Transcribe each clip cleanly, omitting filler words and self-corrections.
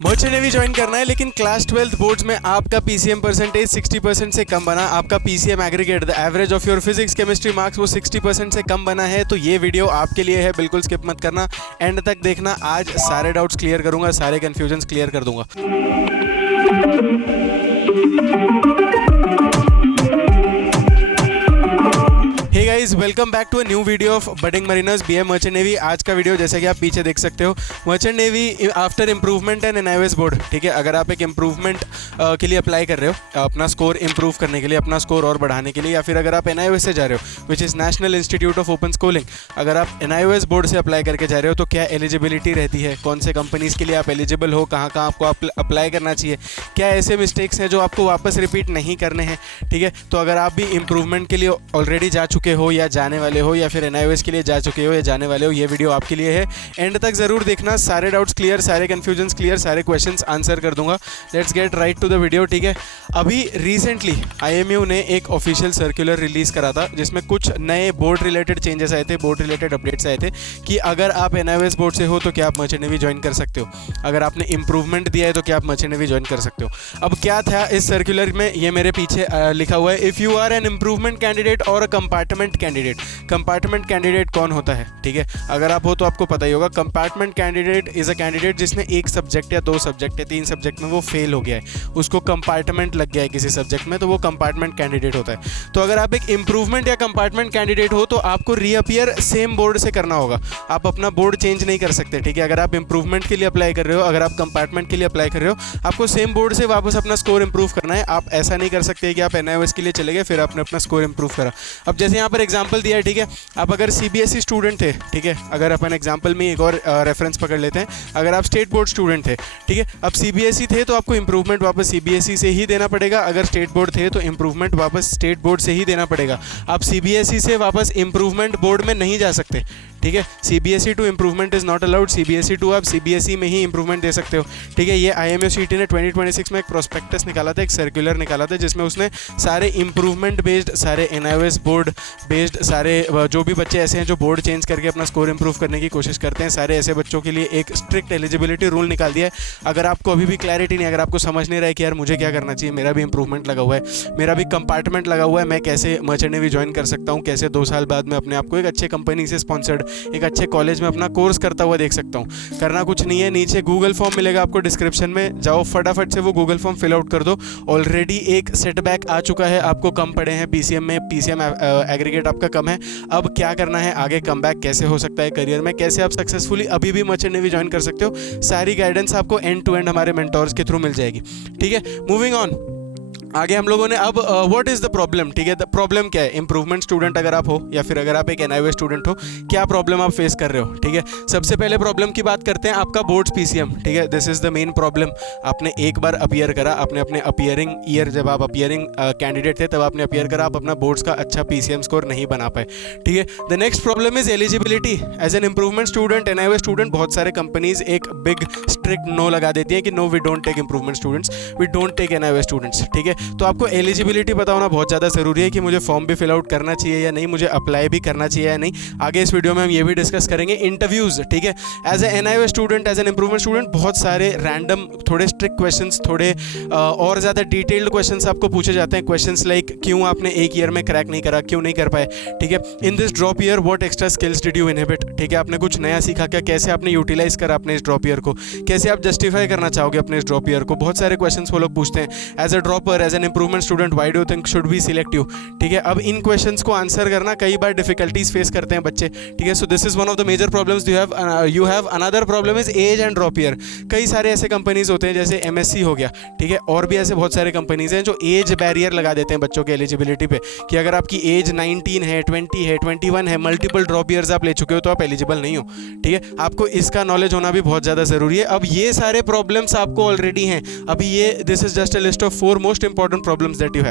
Merchant navy join करना है लेकिन क्लास 12th बोर्ड्स में आपका पीसीएम परसेंटेज 60% से कम बना, आपका PCM aggregate the average of your physics chemistry marks वो 60% से कम बना है, तो ये वीडियो आपके लिए है, बिल्कुल स्किप मत करना, एंड तक देखना। आज सारे डाउट्स क्लियर करूंगा, सारे कन्फ्यूजन्स क्लियर कर दूंगा। Hey guys, welcome back to a new video of budding mariners BM merchant navy. आज का वीडियो जैसा कि आप पीछे देख सकते हो, merchant navy after improvement and NIOS board. ठीक है, अगर आप एक इंप्रूवमेंट के लिए अप्लाई कर रहे हो, अपना स्कोर इंप्रूव करने के लिए, अपना स्कोर और बढ़ाने के लिए, या फिर अगर आप एनआईओएस से जा रहे हो which is national institute of open schooling, अगर आप एनआईओएस बोर्ड से अप्लाई करके जा रहे हो तो क्या एलिजिबिलिटी रहती है, कौन से कंपनीज़ के लिए आप एलिजिबल हो, कहाँ कहाँ आपको अप्लाई करना चाहिए, क्या ऐसे मिस्टेक्स हैं जो आपको वापस रिपीट नहीं करने हैं। ठीक है, तो अगर आप भी इंप्रूवमेंट के लिए ऑलरेडी जा चुके हो या जाने वाले हो, या फिर एनआईओएस के लिए जा चुके हो या जाने वाले हो, ये वीडियो आपके लिए है। एंड तक जरूर देखना, सारे डाउट्स क्लियर, सारे कन्फ्यूजन्स क्लियर, सारे क्वेश्चंस आंसर कर दूंगा। Let's get right to the video. ठीक है, अभी रिसेंटली आईएमयू ने एक ऑफिशियल सर्कुलर रिलीज करा था जिसमें कुछ नए बोर्ड रिलेटेड चेंजेस आए थे, बोर्ड रिलेटेड अपडेट्स आए थे कि अगर आप एनआईओएस बोर्ड से हो तो क्या आप मर्चेंट नेवी ज्वाइन कर सकते हो, अगर आपने इंप्रूवमेंट दिया है तो क्या आप मर्चेंट नेवी ज्वाइन कर सकते हो। अब क्या था इस सर्कुलर में, ये मेरे पीछे लिखा हुआ है, if you are an improvement candidate और a compartment candidate. Compartment candidate कौन होता है? ठीक है, अगर आप हो तो आपको पता ही होगा। Compartment candidate is a candidate जिसने एक सब्जेक्ट या दो सब्जेक्ट या तीन सब्जेक्ट में वो फेल हो गया है, उसको कंपार्टमेंट लग गया है किसी सब्जेक्ट में, तो वो कंपार्टमेंट कैंडिडेट होता है। तो अगर आप एक इंप्रूवमेंट या कंपार्टमेंट कैंडिडेट हो तो आपको रीअपियर सेम बोर्ड से करना होगा, आप अपना बोर्ड चेंज नहीं कर सकते। ठीक है, अगर आप इंप्रूवमेंट के लिए अप्लाई कर रहे हो, अगर आप कंपार्टमेंट के लिए अप्लाई कर रहे हो, आपको सेम बोर्ड से वापस अपना स्कोर इंप्रूव करना है। आप ऐसा नहीं कर सकते कि आप एनआईओएस के लिए चले गए फिर आपने अपना स्कोर इंप्रूव करा। अब जैसे यहाँ पर एग्जाम्पल दिया है, ठीक है, आप अगर सीबीएसई स्टूडेंट थे, ठीक है, अगर अपन एग्जाम्पल में एक और रेफरेंस पकड़ लेते हैं, अगर आप स्टेट बोर्ड स्टूडेंट थे, ठीक है, अब सीबीएसई थे तो आपको इंप्रूवमेंट वापस सीबीएसई से ही देना पड़ेगा, अगर स्टेट बोर्ड थे तो इंप्रूवमेंट वापस स्टेट बोर्ड से ही देना पड़ेगा। आप सीबीएसई से वापस इंप्रूवमेंट बोर्ड में नहीं जा सकते। ठीक है, CBSE to improvement is not allowed, CBSE to आप सीबीएसई में ही इंप्रूवमेंट दे सकते हो। ठीक है, ये आईएमयूसीटी ने 2026 में एक प्रोस्पेक्टस निकाला था, एक सर्कुलर निकाला था जिसमें उसने सारे इंप्रूवमेंट बेस्ड, सारे एनआईओएस बोर्ड बेस्ड, सारे जो भी बच्चे ऐसे हैं जो बोर्ड चेंज करके अपना स्कोर इंप्रूव करने की कोशिश करते हैं, सारे ऐसे बच्चों के लिए एक स्ट्रिक्ट एलिजिबिलिटी रूल निकाल दिया है। अगर आपको अभी भी क्लैरिटी नहीं, अगर आपको समझ नहीं रहा है कि यार मुझे क्या करना चाहिए, मेरा भी इंप्रूवमेंट लगा हुआ है, मेरा भी कंपार्टमेंट लगा हुआ है, मैं कैसे मर्चेंट नेवी ज्वाइन कर सकता हूँ, कैसे 2 साल बाद मैं अपने आप को एक अच्छे कंपनी से स्पॉन्सर्ड एक अच्छे कॉलेज में अपना कोर्स करता हुआ देख सकता हूँ। करना कुछ नहीं है, नीचे गूगल फॉर्म मिलेगा आपको डिस्क्रिप्शन में, जाओ फटाफट से वो गूगल फॉर्म फिल आउट कर दो। ऑलरेडी एक सेटबैक आ चुका है, आपको कम पड़े हैं पीसीएम में, पीसीएम एग्रीगेट आपका कम है। अब क्या करना है, आगे कम बैक कैसे हो सकता है करियर में, कैसे आप सक्सेसफुली अभी भी मर्चेंट नेवी ज्वाइन कर सकते हो, सारी गाइडेंस आपको एंड टू एंड हमारे मेंटोर्स के थ्रू मिल जाएगी। ठीक है, मूविंग ऑन, आगे हम लोगों ने अब व्हाट इज़ द प्रॉब्लम। ठीक है, द प्रॉब्लम क्या है, इंप्रूवमेंट स्टूडेंट अगर आप हो या फिर अगर आप एक एनआईओएस स्टूडेंट हो, क्या प्रॉब्लम आप फेस कर रहे हो। ठीक है, सबसे पहले प्रॉब्लम की बात करते हैं, आपका बोर्ड्स पीसीएम। ठीक है, this is the main problem. आपने एक बार अपीयर करा, आपने अपने अपीयरिंग ईयर, जब आप अपीयरिंग कैंडिडेट थे तब आपने अपीयर करा, आप अपना बोर्ड्स का अच्छा पीसीएम स्कोर नहीं बना पाए। ठीक है, the next problem is eligibility. As an improvement student, NIOS student, बहुत सारे कंपनीज एक बिग स्ट्रिक्ट नो लगा देती है कि no, we don't take improvement students, we don't take NIOS students. ठीक है, तो आपको एलिजिबिलिटी पता होना बहुत ज़्यादा ज़रूरी है कि मुझे फॉर्म भी फिल आउट करना चाहिए या नहीं, मुझे अप्लाई भी करना चाहिए या नहीं। आगे इस वीडियो में हम ये भी डिस्कस करेंगे। इंटरव्यूज़, ठीक है, as a NIOS student, as an improvement student, बहुत सारे रैंडम, थोड़े स्ट्रिक्ट क्वेश्चंस, थोड़े और ज़्यादा डिटेल्ड क्वेश्चंस आपको पूछे जाते हैं। क्वेश्चंस लाइक क्यों आपने एक ईयर में क्रैक नहीं करा, क्यों नहीं कर पाए। ठीक है, in this drop year what extra skills did you inhibit. ठीक है, आपने कुछ नया सीखा क्या, कैसे आपने यूटिलाइज करा अपने इस ड्रॉप ईयर को, कैसे आप जस्टिफाई करना चाहोगे अपने इस ड्रॉप ईयर को। बहुत सारे क्वेश्चंस वो लोग पूछते हैं। As a dropper, as an improvement student, why do you think should be selective. ठीक है, अब इन क्वेश्चंस को आंसर करना कई बार डिफिकल्टीज फेस करते हैं बच्चे। ठीक है, so this is one of the major problems you have. Another problem is age and drop year. कई सारे ऐसे कंपनीज होते हैं जैसे एमएससी हो गया, ठीक है, और भी ऐसे बहुत सारे कंपनीज हैं जो एज बैरियर लगा देते हैं बच्चों के एलिजिबिलिटी पे, कि अगर आपकी एज 19 है, 20 है, 21 है, मल्टीपल ड्रॉप ईयर्स आप ले चुके हो तो आप एलिजिबल नहीं हो। ठीक है, आपको इसका नॉलेज होना भी बहुत ज़्यादा ज़रूरी है। अब ये सारे प्रॉब्लम्स आपको ऑलरेडी हैं, अभी ये this is just a list of 4 most important problems that you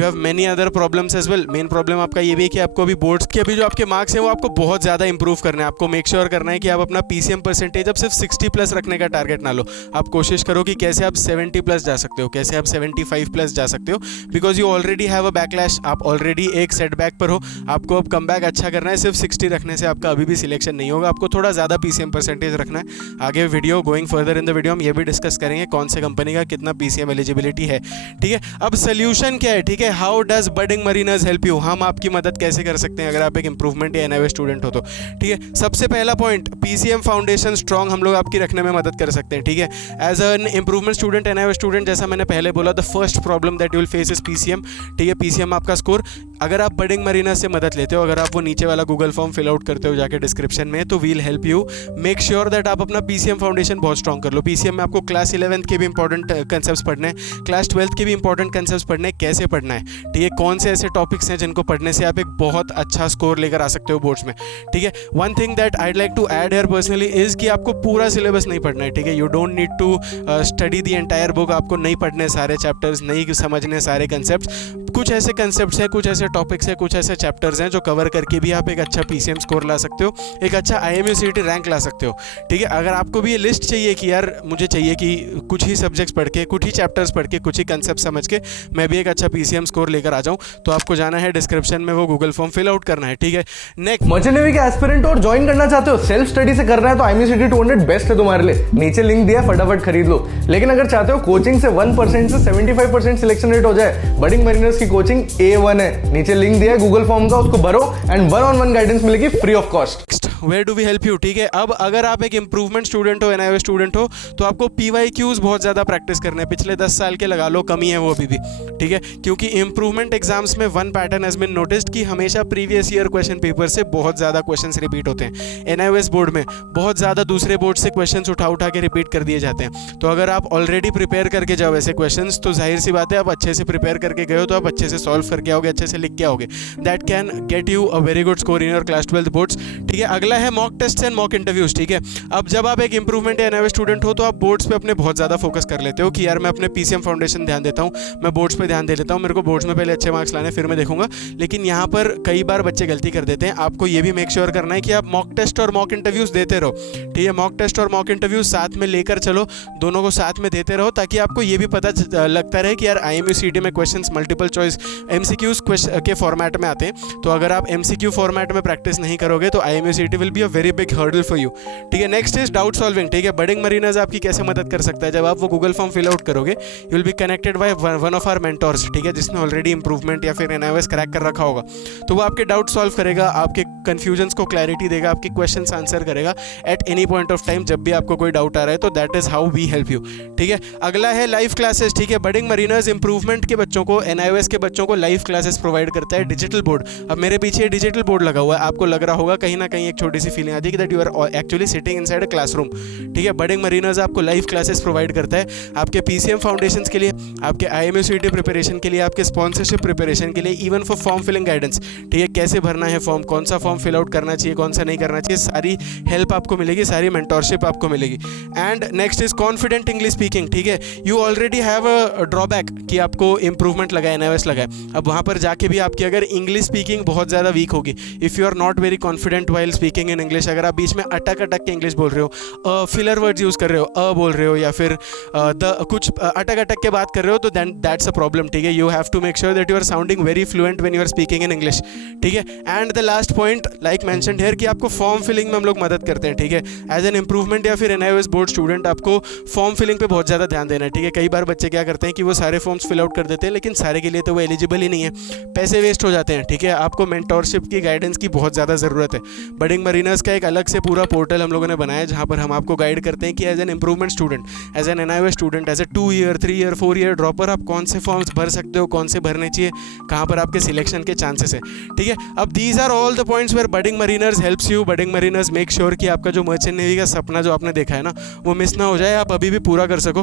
have many other problems as well. Main problem आपका ये भी है कि आपको अभी बोर्ड्स के अभी जो आपके मार्क्स हैं वो आपको बहुत ज़्यादा इंप्रूव करना है। आपको मेक श्योर करना है कि आप अपना पीसीएम परसेंटेज अब सिर्फ 60 प्लस रखने का टारगेट ना लो। आप कोशिश करो कि कैसे आप 70 प्लस जा सकते हो, कैसे आप 75 प्लस जा सकते हो, because you already have a backlash. आप ऑलरेडी एक सेटबैक पर हो, आपको अब कम बैक अच्छा करना है। सिर्फ 60 रखने से आपका अभी भी सिलेक्शन नहीं होगा, आपको थोड़ा ज़्यादा पीसीएम परसेंटेज रखना है। आगे video going further in the video हम ये भी डिस्कस करेंगे कौन से कंपनी का कितना पीसीएम एलिजिबिलिटी है, ठीक है। अब सोल्यूशन क्या है, ठीक है, how does budding Mariners help you, हम आपकी मदद कैसे कर सकते हैं अगर आप एक इंप्रूवमेंट या एनआईओएस स्टूडेंट हो तो, ठीक है। सबसे पहला पॉइंट, पीसीएम फाउंडेशन स्ट्रांग हम लोग आपकी रखने में मदद कर सकते हैं, ठीक है। As an improvement student, NIOS student, जैसा मैंने पहले बोला, the first problem that you will face is PCM, ठीक है। पीसीएम आपका स्कोर, अगर आप बडिंग मरीनर्स से मदद लेते हो, अगर आप वो नीचे वाला गूगल फॉर्म फिल आउट करते हो जाके डिस्क्रिप्शन में, तो we'll help you make sure that आप अपना पीसीएम फाउंडेशन बहुत स्ट्रांग कर लो। पीसीएम में आपको क्लास 11th के भी इंपॉर्टेंट कंसेप्ट्स पढ़ने हैं, क्लास 12th के भी इंपॉर्टेंट कंसेप्ट्स पढ़ने हैं, कैसे पढ़ना है, ठीक है। कौन से ऐसे टॉपिक्स हैं जिनको पढ़ने से आप एक बहुत अच्छा स्कोर लेकर आ सकते हो बोर्ड्स में, ठीक है। One thing that I'd like to add here personally is कि आपको पूरा सिलेबस नहीं पढ़ना है, ठीक है। You don't need to study the entire book, आपको नहीं पढ़ने सारे चैप्टर्स, नहीं समझने सारे कंसेप्ट्स। कुछ ऐसे कंसेप्ट्स हैं, कुछ ऐसे टॉपिक्स हैं, कुछ ऐसे चैप्टर्स हैं जो कवर करके भी आप एक अच्छा पीसीएम स्कोर ला सकते हो, एक अच्छा IMU CET रैंक ला सकते हो, ठीक है। अगर आपको भी ये लिस्ट चाहिए कि यार मुझे चाहिए कि कुछ ही सब्जेक्ट्स पढ़ के, कुछ ही चैप्टर्स पढ़ के, कुछ ही कंसेप्ट समझ के मैं भी एक अच्छा पीसीएम स्कोर लेकर आ जाऊं, तो आपको जाना है डिस्क्रिप्शन में, वो गूगल फॉर्म फिल आउट करना है, ठीक है। नेक्स्ट, मर्चेंट नेवी के एस्पिरेंट और ज्वाइन करना चाहते हो, सेल्फ स्टडी से करना है तो IMU CET 200 बेस्ट है तुम्हारे लिए। नीचे लिंक दिया, फटाफट खरीद लो। लेकिन अगर चाहते हो कोचिंग से 1% से 75% सिलेक्शन रेट हो जाए, बडिंग मरीनर्स की कोचिंग A1 है, नीचे लिंक दिया है गूगल फॉर्म का, उसको भरो एंड 1-on-1 गाइडेंस मिलेगी free of cost. Where do we help you, ठीक है। अब अगर आप एक इंप्रूवमेंट स्टूडेंट हो, एनआईओएस स्टूडेंट हो, तो आपको PYQs बहुत ज़्यादा प्रैक्टिस करने हैं। पिछले 10 साल के लगा लो, कमी है वो अभी भी, ठीक है। क्योंकि इंप्रूवमेंट एग्जाम्स में one pattern has been noticed कि हमेशा प्रीवियस ईयर क्वेश्चन पेपर से बहुत ज़्यादा क्वेश्चंस रिपीट होते हैं। एनआईओएस बोर्ड में बहुत ज़्यादा दूसरे बोर्ड से क्वेश्चंस उठा के रिपीट कर दिए जाते हैं। तो अगर आप ऑलरेडी प्रिपेयर करके जाओ ऐसे क्वेश्चंस, तो जाहिर सी बात है आप अच्छे से प्रिपेयर करके गए हो तो आप अच्छे से सॉल्व करके आओगे, अच्छे से लिख के आओगे। That can get you a very good score in your class 12 boards, ठीक है। अगला है mock test and mock interviews, ठीक है। अब जब आप एक इंप्रूवमेंट या एनआईओएस स्टूडेंट हो तो आप बोर्ड्स पे अपने बहुत ज़्यादा फोकस कर लेते हो कि यार मैं अपने पीसीएम फाउंडेशन ध्यान देता हूँ, मैं बोर्ड्स पे ध्यान दे लेता हूँ, मेरे को बोर्ड्स में पहले अच्छे मार्क्स लाने, फिर मैं देखूंगा। लेकिन यहाँ पर कई बार बच्चे गलती कर देते हैं। आपको ये भी मेक श्योर करना है कि आप मॉक टेस्ट और मॉक इंटरव्यूज देते रहो, ठीक है। मॉक टेस्ट और मॉक इंटरव्यूज साथ में लेकर चलो, दोनों को साथ में देते रहो, ताकि आपको ये भी पता लगता रहे कि यार IMU CET में क्वेश्चंस मल्टीपल चॉइस MCQs के फॉर्मेट में आते हैं। तो अगर आप MCQ फॉर्मेट में प्रैक्टिस नहीं करोगे तो IMU CET will be a very big hurdle for you, ठीक है। नेक्स्ट इज डाउट सॉल्विंग, ठीक है। बडिंग मरीनर्स आपकी कैसे मदद कर सकता है, जब आप वो गूगल फॉर्म फिल आउट करोगे, you will be connected by one of our mentors, ठीक है, जिसने ऑलरेडी इंप्रूवमेंट या फिर एनआईओएस क्रैक कर रखा होगा। तो वो आपके डाउट सॉल्व करेगा, आपके कन्फ्यूजन्स को क्लैरिटी देगा, आपके क्वेश्चंस आंसर करेगा at any point of time, जब भी आपको कोई डाउट आ रहा है। तो that is how we help you, ठीक है। अगला है लाइव क्लासेस, ठीक है। बडिंग मरीनर्स इंप्रूवमेंट के बच्चों को, एनआईओएस के बच्चों को लाइव क्लासेस प्रोवाइड करता है डिजिटल बोर्ड। अब मेरे पीछे डिजिटल बोर्ड लगा हुआ है, आपको लग रहा होगा कहीं ना कहीं एक छोटी सी फीलिंग आती है कि that you are actually sitting inside a classroom, ठीक है। बडिंग मरीनर्स आपको लाइव क्लासेस प्रोवाइड करता है आपके पीसीएम फाउंडेशंस के लिए, आपके IMU CET प्रिपरेशन के लिए, आपके स्पॉन्सरशिप प्रिपरेशन के लिए, even for form filling guidance, ठीक है। कैसे भरना है फॉर्म, कौन सा फॉर्म फिल आउट करना चाहिए, कौन सा नहीं करना चाहिए, सारी हेल्प आपको मिलेगी, सारी मेंटोरशिप आपको मिलेगी। And next is confident English speaking, ठीक है। You already have a drawback कि आपको इंप्रूवमेंट लगा है, एनआईओएस लगा है। अब वहाँ पर जाके भी आपकी अगर इंग्लिश स्पीकिंग बहुत ज़्यादा वीक होगी, if you are not very confident while speaking in English, अगर आप बीच में अटक के इंग्लिश बोल रहे हो, फिलर वर्ड्स यूज़ कर रहे हो, बोल रहे हो, या फिर कुछ अटक के बात कर रहे हो, तो दैट्स अ प्रॉब्लम, ठीक है। You have to make sure that you are sounding very fluent when you are speaking in English, ठीक है। And the last point like mentioned here कि आपको फॉर्म फिलिंग में हम लोग मदद करते हैं, ठीक है। एज एन इंप्रूवमेंट या फिर एनआईओएस बोर्ड स्टूडेंट आपको फॉर्म फिलिंग पे बहुत ज़्यादा ध्यान देना है, ठीक है। कई बार बच्चे क्या करते हैं कि वो सारे फॉर्म्स फिल आउट कर देते हैं, लेकिन सारे के लिए तो वो एलिजिबल ही नहीं है, पैसे वेस्ट हो जाते हैं, ठीक है। आपको मेंटोरशिप की गाइडेंस की बहुत ज़्यादा ज़रूरत है। बडिंग मरीनर्स का एक अलग से पूरा पोर्टल हम लोगों ने बनाया है, जहाँ पर हम आपको गाइड करते हैं कि as an improvement student, as an NIOS student, as a 2 year 3 year 4 year dropper आप कौन से फॉर्म्स भर सकते हो, कौन से भरने चाहिए, कहाँ पर आपके सिलेक्शन के चांसेस है, ठीक है। अब these are all the points where Budding Mariners helps you. Budding Mariners make sure कि आपका जो मर्चेंट नेवी का सपना जो आपने देखा है ना, वो मिस ना हो जाए, आप अभी भी पूरा कर सको,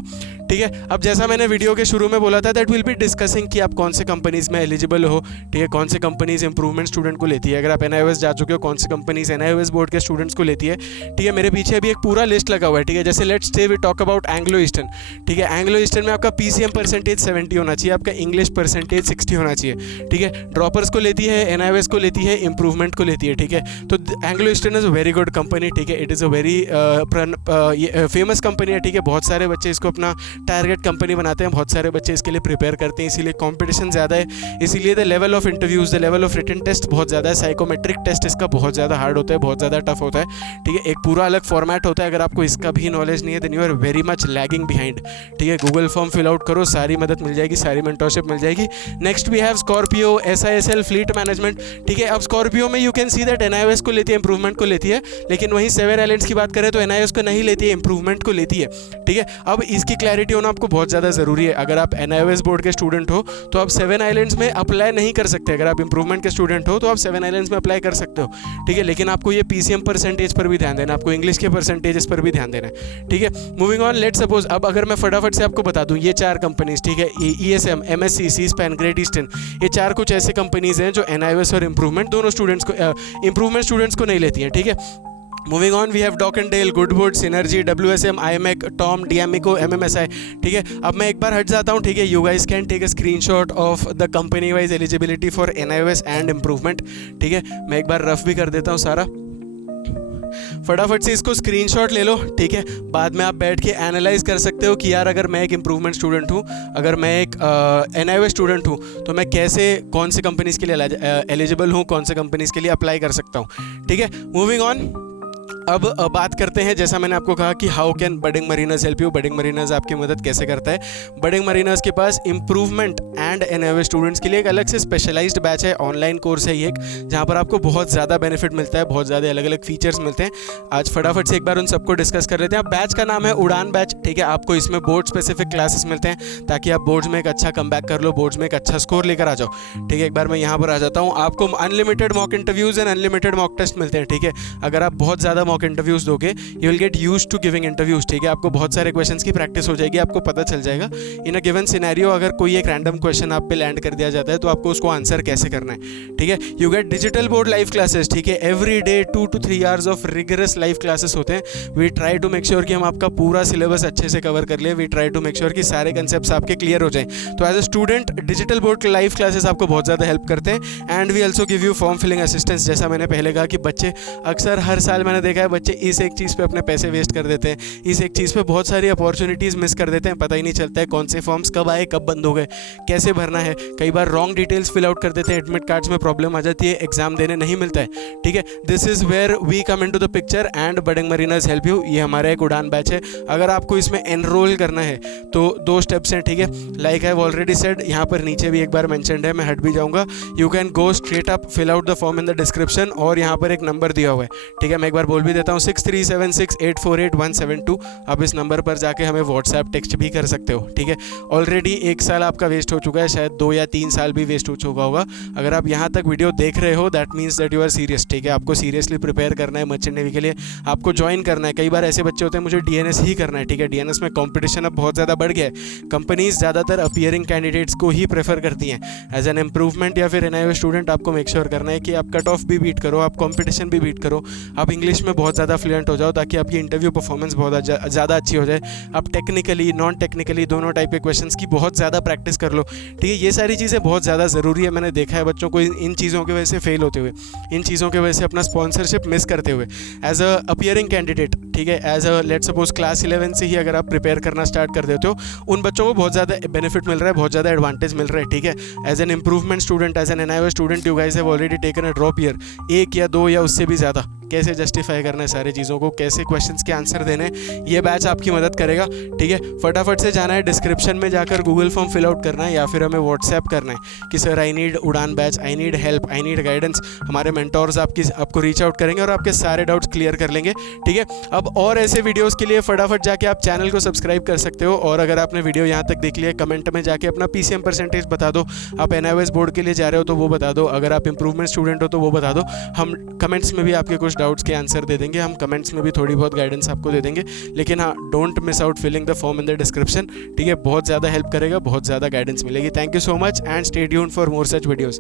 ठीक है। अब जैसा मैंने वीडियो के शुरू में बोला था, दैट विल बी डिस्कसिंग कि आप कौन से कंपनीज में एलिजिबल हो, ठीक है, कौन से कंपनीज इंप्रूवमेंट स्टूडेंट को लेती है। अगर आप एनआईओएस जा चुके हो, कौन सी कंपनीज एनआईओएस NIOS बोर्ड के स्टूडेंट्स को लेती है, ठीक है। मेरे पीछे अभी एक पूरा लिस्ट लगा हुआ है, ठीक है। जैसे let's say we talk about Anglo Eastern, ठीक है। एंग्लो ईस्टर्न में आपका PCM परसेंटेज 70 होना चाहिए, आपका इंग्लिश परसेंटेज 60 होना चाहिए, ठीक है। ड्रॉपर्स को लेती है, NIOS को लेती है, इंप्रूवमेंट को लेती है, ठीक है। तो Anglo eastern is a very good company, ठीक है। It is a very famous company है, ठीक है। बहुत सारे बच्चे इसको अपना टारगेट कंपनी बनाते हैं, बहुत सारे बच्चे इसके लिए प्रिपेयर करते हैं, इसीलिए कंपटीशन ज़्यादा है, इसीलिए the level of interviews, the level of written test बहुत ज़्यादा है। साइकोमेट्रिक टेस्ट इसका बहुत ज़्यादा हार्ड होता है, बहुत ज़्यादा टफ होता है, ठीक है। एक पूरा अलग फॉर्मेट होता है, अगर आपको इसका भी नॉलेज नहीं है then you are very much lagging behind, ठीक है। गूगल फॉर्म फिल आउट करो, सारी मदद मिल जाएगी, सारी मेंटरशिप मिल जाएगी। Next we have Scorpio, SISL fleet management, ठीक है। अब स्कॉर्पियो में you can see that NIOS को लेती है, इंप्रूवमेंट को लेती है, लेकिन वहीं 7 आइलैंड्स की बात करें तो NIOS को नहीं लेती है, इंप्रूवमेंट को लेती है, ठीक है। अब इसकी क्लैरिटी होना आपको बहुत ज़्यादा ज़रूरी है। अगर आप NIOS बोर्ड के स्टूडेंट हो तो आप 7 आइलैंड्स में अप्लाई नहीं कर सकते, अगर आप इंप्रूवमेंट के स्टूडेंट हो तो आप 7 आइलैंड्स में अप्लाई कर सकते हो, ठीक है। लेकिन आपको ये PCM परसेंटेज पर भी ध्यान देना, आपको इंग्लिश के परसेंटेजेस पर भी ध्यान देना है, ठीक है। मूविंग ऑन, लेट्स सपोज अब अगर मैं फटाफट से आपको बता दूं ये 4 कंपनीज, ठीक है, ESM, MSc, C-SPAN, great eastern, ये 4 कुछ ऐसे कंपनीज हैं जो NIOS और इंप्रूवमेंट दोनों स्टूडेंट्स को, इंप्रूवमेंट स्टूडेंट्स को नहीं लेती हैं, ठीक है। Moving on, we have Dockendale, Goodwood, Synergy, WSM, IMEC, Tom, DMECO, MMSI, ठीक है। अब मैं एक बार हट जाता हूँ, ठीक है। You guys can take a screenshot of the company wise eligibility for NIOS and improvement, ठीक है। मैं एक बार रफ भी कर देता हूँ सारा, फटाफट से इसको स्क्रीनशॉट ले लो, ठीक है। बाद में आप बैठ के एनालाइज कर सकते हो कि यार अगर मैं एक इंप्रूवमेंट स्टूडेंट हूँ, अगर मैं एक NIOS स्टूडेंट हूँ, तो मैं कैसे, कौन से कंपनीज़ के लिए एलिजिबल हूँ, कौन से कंपनीज़ के लिए अप्लाई कर सकता हूँ, ठीक है। मूविंग ऑन, अब बात करते हैं, जैसा मैंने आपको कहा कि how can budding Mariners help you, Budding mariners आपकी मदद कैसे करता है। बडिंग मरीनर्स के पास इंप्रूवमेंट एंड NIOS स्टूडेंट्स के लिए एक अलग से स्पेशलाइज्ड बैच है, ऑनलाइन कोर्स है ये एक, जहाँ पर आपको बहुत ज़्यादा बेनिफिट मिलता है, बहुत ज़्यादा अलग अलग फीचर्स मिलते हैं। आज फटाफट से एक बार उन सबको डिस्कस कर लेते हैं। बैच का नाम है उड़ान बैच, ठीक है। आपको इसमें बोर्ड स्पेसिफिक क्लासेस मिलते हैं ताकि आप बोर्ड्स में एक अच्छा कमबैक कर लो, बोर्ड्स में एक अच्छा स्कोर लेकर आ जाओ, ठीक है। एक बार मैं यहाँ पर आ जाता हूँ, आपको unlimited mock interviews and unlimited mock test मिलते हैं, ठीक है। अगर आप बहुत ज़्यादा मॉक इंटरव्यूज़ दोगे you will get used to giving interviews, ठीक है। आपको बहुत सारे क्वेश्चंस की प्रैक्टिस हो जाएगी, आपको पता चल जाएगा इन अ गिवन सिनेरियो, अगर कोई एक रैंडम क्वेश्चन आप पे लैंड कर दिया जाता है तो आपको उसको आंसर कैसे करना है, ठीक है। You get digital board live classes, ठीक है। Every day 2 to 3 hours of rigorous live classes होते हैं। We try to make sure कि हम आपका पूरा सिलेबस अच्छे से कवर कर ले, we try to make sure कि सारे कंसेप्ट्स आपके क्लियर हो जाएं। तो as a student digital board live classes आपको बहुत ज़्यादा हेल्प करते हैं। And we also give you form filling assistance. जैसा मैंने पहले कहा कि बच्चे अक्सर हर साल मैंने देखा है बच्चे इस एक चीज़ पर अपने पैसे वेस्ट कर देते हैं, इस एक चीज़ पे बहुत सारी अपॉर्चुनिटीज़ मिस कर देते हैं, पता ही नहीं चलता है कौन से फॉर्म्स कब आए कब बंद हो गए, कैसे भरना है। कई बार रॉन्ग डिटेल्स फिल आउट कर देते हैं, एडमिट कार्ड्स में प्रॉब्लम आ जाती है, एग्जाम देने नहीं मिलता है, ठीक है। This is where we come in to the picture and Budding Mariners help you. ये हमारा एक उड़ान बैच है। अगर आपको इसमें एनरोल करना है तो 2 स्टेप्स हैं, ठीक है। Like I have already said, यहाँ पर नीचे भी एक बार मेंशन्ड है, मैं हट भी जाऊँगा। You can go straight up, fill out the form in the description, और यहाँ पर एक नंबर दिया हुआ है, ठीक है। मैं एक बार बोल भी देता हूँ, 6376848172। आप इस नंबर पर जाके हमें व्हाट्सएप टेक्स्ट भी कर सकते हो, ठीक है। ऑलरेडी 1 साल आपका वेस्ट हो चुका है, शायद 2 या 3 साल भी वेस्ट हो चुका होगा। अगर आप यहाँ तक वीडियो देख रहे हो that means that you are serious, ठीक है। आपको सीरियसली प्रिपेयर करना है मर्चेंट नेवी के लिए, आपको ज्वाइन करना है। कई बार ऐसे बच्चे होते हैं मुझे DNS ही करना है, ठीक है। DNS में कॉम्पिटिशन अब बहुत ज़्यादा बढ़ गया है, कंपनीज ज़्यादातर अपीयरिंग कैंडिडेट्स को ही प्रेफर करती हैं। एज एन इंप्रूवमेंट या फिर NIOS स्टूडेंट आपको मेक श्योर करना है कि आप कट ऑफ भी बीट करो, आप कॉम्पिटिशन भी बीट करो, आप इंग्लिश में बहुत ज़्यादा फ्लुएंट हो जाओ ताकि आपकी इंटरव्यू परफॉर्मेंस बहुत ज़्यादा अच्छी हो जाए। आप टेक्निकली नॉन टेक्निकली दोनों टाइप के क्वेश्चंस की बहुत ज़्यादा प्रैक्टिस कर लो, ठीक है। ये सारी चीज़ें बहुत ज़्यादा ज़रूरी है। मैंने देखा है बच्चों को इन चीज़ों की वजह से फेल होते हुए, इन चीज़ों की वजह से अपना स्पॉन्सरशिप मिस करते हुए एज अ अपीयरिंग कैंडिडेट, ठीक है। As a let's suppose class 11 से ही अगर आप प्रिपेयर करना स्टार्ट कर देते हो, उन बच्चों को बहुत ज़्यादा बेनिफिट मिल रहा है, बहुत ज़्यादा एडवांटेज मिल रहा है, ठीक है। As an improvement student, as an NIOS student, you guys have already taken a drop year, 1 या 2 या उससे भी ज़्यादा। कैसे जस्टिफाई करना है सारी चीज़ों को, कैसे क्वेश्चंस के आंसर देने, ये बैच आपकी मदद करेगा, ठीक है। फटाफट से जाना है डिस्क्रिप्शन में जाकर गूगल फॉर्म फिल आउट करना है या फिर हमें व्हाट्सएप करना है कि सर आई नीड उड़ान batch, I need help, I need guidance. हमारे मेंटोर्स आपको रीच आउट करेंगे और आपके सारे डाउट्स क्लियर कर लेंगे, ठीक है। अब और ऐसे वीडियोज़ के लिए फटाफट जाके आप चैनल को सब्सक्राइब कर सकते हो। और अगर आपने वीडियो यहाँ तक देख लिया, कमेंट में जाके अपना PCM परसेंटेज बता दो। आप NIOS बोर्ड के लिए जा रहे हो तो वो बता दो, अगर आप इंप्रूवमेंट स्टूडेंट हो तो वो बता दो। हम कमेंट्स में भी आपके कुछ डाउट्स के आंसर दे देंगे, हम कमेंट्स में भी थोड़ी बहुत गाइडेंस आपको दे देंगे। लेकिन हाँ, don't miss out filling the form in the description, ठीक है। बहुत ज़्यादा हेल्प करेगा, बहुत ज़्यादा गाइडेंस मिलेगी। Thank you so much and stay tuned for more such videos.